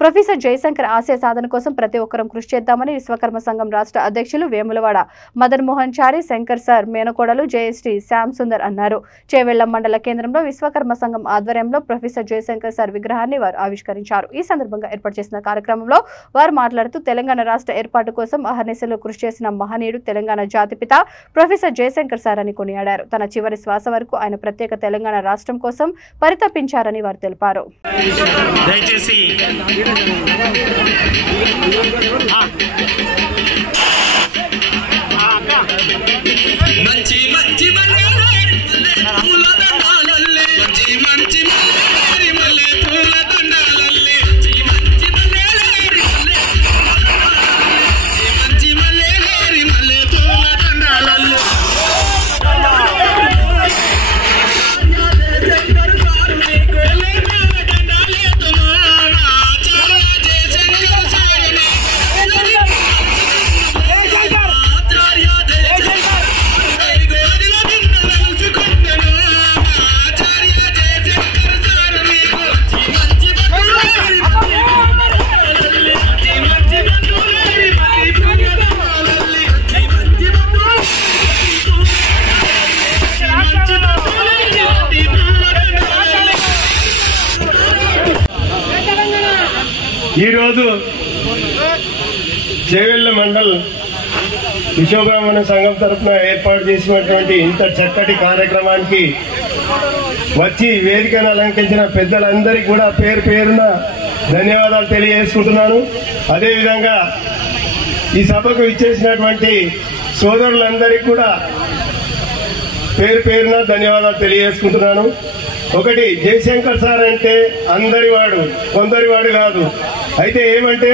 Professor Jayashankar ఆశయ సాధన కోసం ప్రతి ఒక్కరం కృషి చేద్దామని విశ్వకర్మ సంఘం రాష్ట్ర అధ్యక్షులు వేములవాడ మదన్ మోహన్ చారి, శంకర్ సార్ మేనకోడలు జయశ్రీ శ్యామ్ సుందర్ అన్నారు. చేవెళ్ల మండల కేంద్రంలో విశ్వకర్మ సంఘం ఆధ్వర్యంలో ప్రొఫెసర్ జయశంకర్ సార్ విగ్రహాన్ని వారు ఆవిష్కరించారు. ఈ సందర్భంగా ఏర్పాటు చేసిన కార్యక్రమంలో వారు మాట్లాడుతూ తెలంగాణ రాష్ట్ర ఏర్పాటు కోసం అహర్నిశలు కృషి చేసిన మహనీయుడు తెలంగాణ జాతిపిత ప్రొఫెసర్ జయశంకర్ సార్ అని కొనియాడారు. తన చివరి శ్వాస వరకు ఆయన ప్రత్యేక తెలంగాణ రాష్ట్రం కోసం పరితపించారని వారు తెలిపారు. ఈరోజు చేవెళ్ల మండల్ విశ్వబ్రాహ్మణ సంఘం తరఫున ఏర్పాటు చేసినటువంటి ఇంత చక్కటి కార్యక్రమానికి వచ్చి వేదికను అలంకరించిన పెద్దలందరికీ కూడా పేరు పేరున ధన్యవాదాలు తెలియజేసుకుంటున్నాను. అదేవిధంగా ఈ సభకు ఇచ్చేసినటువంటి సోదరులందరికీ కూడా పేరు పేరున ధన్యవాదాలు తెలియజేసుకుంటున్నాను. ఒకటి, జయశంకర్ సార్ అంటే అందరివాడు, కొందరివాడు కాదు. అయితే ఏమంటే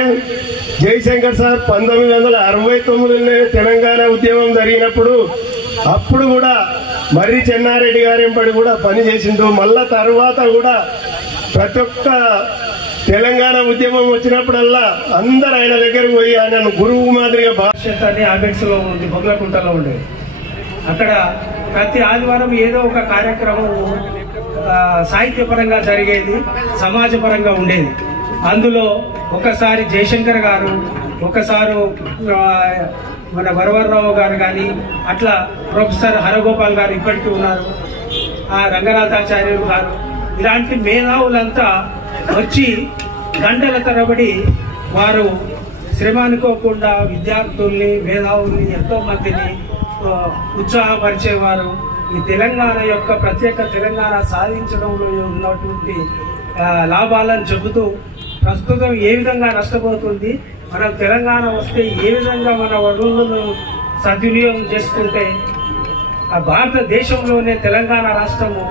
జయశంకర్ సార్ 1969లో తెలంగాణ ఉద్యమం జరిగినప్పుడు అప్పుడు కూడా మర్రి చెన్నారెడ్డి గారి ఎంపడి కూడా పనిచేసిండు. మళ్ళా తర్వాత కూడా ప్రతి ఒక్క తెలంగాణ ఉద్యమం వచ్చినప్పుడల్లా అందరు ఆయన దగ్గరకు పోయి ఆయనను గురువు మాదిరిగా భాషత్ అని ఆబెక్స్ లో ఉంది, బొగ్గకుంటలో ఉండేది. అక్కడ ప్రతి ఆదివారం ఏదో ఒక కార్యక్రమం సాహిత్యపరంగా జరిగేది, సమాజపరంగా ఉండేది. అందులో ఒకసారి జయశంకర్ గారు, ఒకసారి మన వరవరరావు గారు కానీ, అట్లా ప్రొఫెసర్ హరగోపాల్ గారు ఇప్పటికీ ఉన్నారు, రంగనాథాచార్యులు గారు, ఇలాంటి మేధావులంతా వచ్చి గంటల తరబడి వారు శ్రమ అనుకోకుండా విద్యార్థుల్ని, మేధావుల్ని, ఎంతో మందిని ఉత్సాహపరిచేవారు. ఈ తెలంగాణ యొక్క ప్రత్యేక తెలంగాణ సాధించడంలో ఉన్నటువంటి లాభాలను చెబుతూ ప్రస్తుతం ఏ విధంగా నష్టపోతుంది, మనం తెలంగాణ వస్తే ఏ విధంగా మన వనరులను సద్వినియోగం చేసుకుంటే ఆ భారతదేశంలోనే తెలంగాణ రాష్ట్రము